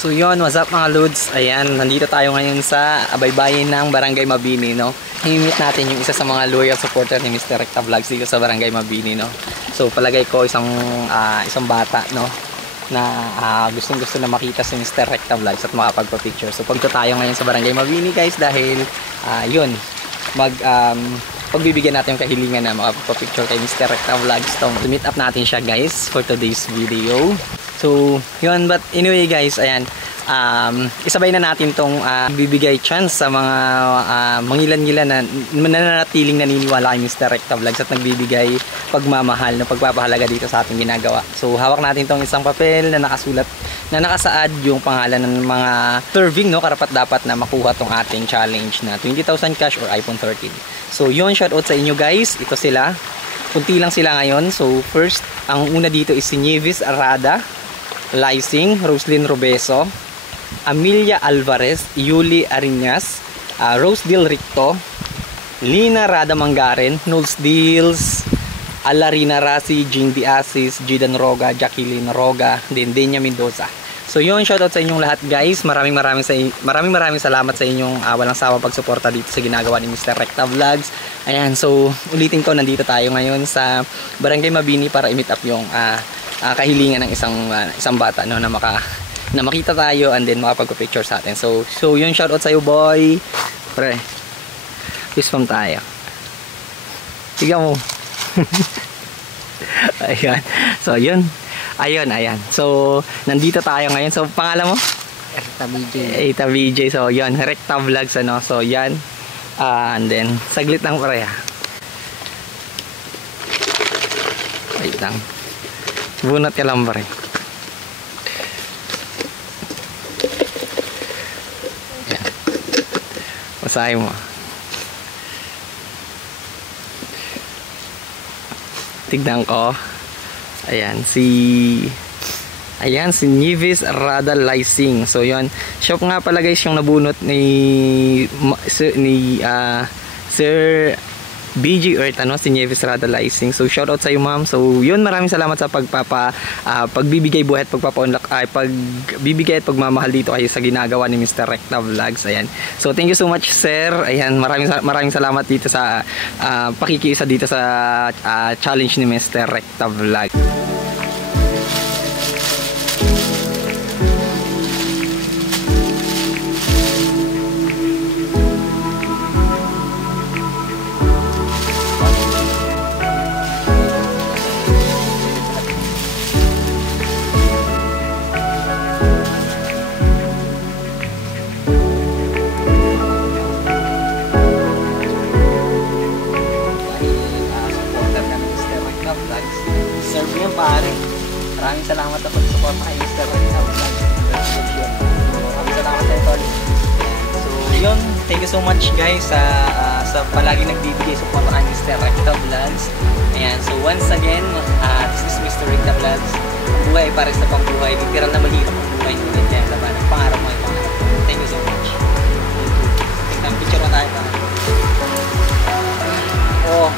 So yun, what's up mga Lods? Ayan, nandito tayo ngayon sa baybayin ng Barangay Mabini, no? Himit natin yung isa sa mga loyal supporter ni Mr. Recta Vlogs dito sa Barangay Mabini, no? So palagay ko isang bata, no? Na gustong-gusto na makita si Mr. Recta Vlogs at makapagpa-picture. So pagka tayo ngayon sa Barangay Mabini guys dahil yun, pagbibigyan natin yung kahilingan na makapagpa-picture kay Mr. Recta Vlogs. So meet up natin siya guys for today's video. So, yun, but anyway guys, ayan, isabay na natin tong bibigay chance sa mga mangilan-ngilan na nananatiling naniniwala kay Mr. Recta Vlogs at nagbibigay pagmamahal na pagpapahalaga dito sa ating ginagawa. So, hawak natin tong isang papel na nakasulat, na nakasaad yung pangalan ng mga serving, no, karapat dapat na makuha tong ating challenge na 20,000 cash or iPhone 13. So, yun, shoutout sa inyo guys. Ito sila. Kunti lang sila ngayon. So, first, ang una dito is si Nieves Arada Lysing, Roslyn Robeso, Amelia Alvarez, Yuli Ariñas, Rose Del Ricto, Lina Rada Mangaren, Nulz Deals, Alarina Rasi, Jing Diasis, Jidan Roga, Jacqueline Roga, Dendenya Mendoza. So yun, shoutout sa inyong lahat guys. Maraming salamat sa inyong walang sawa pagsuporta dito sa ginagawa ni Mr. Recta Vlogs. Ayan, so ulitin ko, nandito tayo ngayon sa Barangay Mabini para i-meet up yung kahilingan ng isang bata, no, na makita tayo and then makapagpa-picture sa atin. So yun, shoutout sa iyo boy. Pre, fist bump tayo. Tignan mo. Ayan. So yun. Ayan. So nandito tayo ngayon. So pangalan mo? Erta BJ. So yun, Recta Vlogs, ano. So yan. And then saglit lang pre. Wait lang. Bunot ka lang pre. Ayan. Basahin mo. Tignan ko. Ayan si Nieves Arada Lysing. So yun, siya nga pala guys yung nabunot ni Sir BG Earth, ano, si Nieves Arada Lysing. So shoutout sa iyo ma'am. So yun, maraming salamat sa pagbibigay buhay at pagbibigay at pagmamahal dito kayo sa ginagawa ni Mr. Recta Vlogs. Ayan. So thank you so much sir. Ayan, maraming salamat dito sa pakikiisa dito sa challenge ni Mr. Recta Vlogs. Serve yan pare. Maraming salamat sa pag-support kay Mr. Recta Vlogs. Maraming salamat sa ito. So yun, thank you so much guys sa palagi nagbibigay support kay Mr. Recta Vlogs. Ayan, so once again, this is Mr. Recta Vlogs. Buhay para sa pambuhay. Literal na mahirap ang buhay nyo. Kaya laban, ang pangarap mo ay pangarap. Thank you so much. Picture na tayo pa. Oh.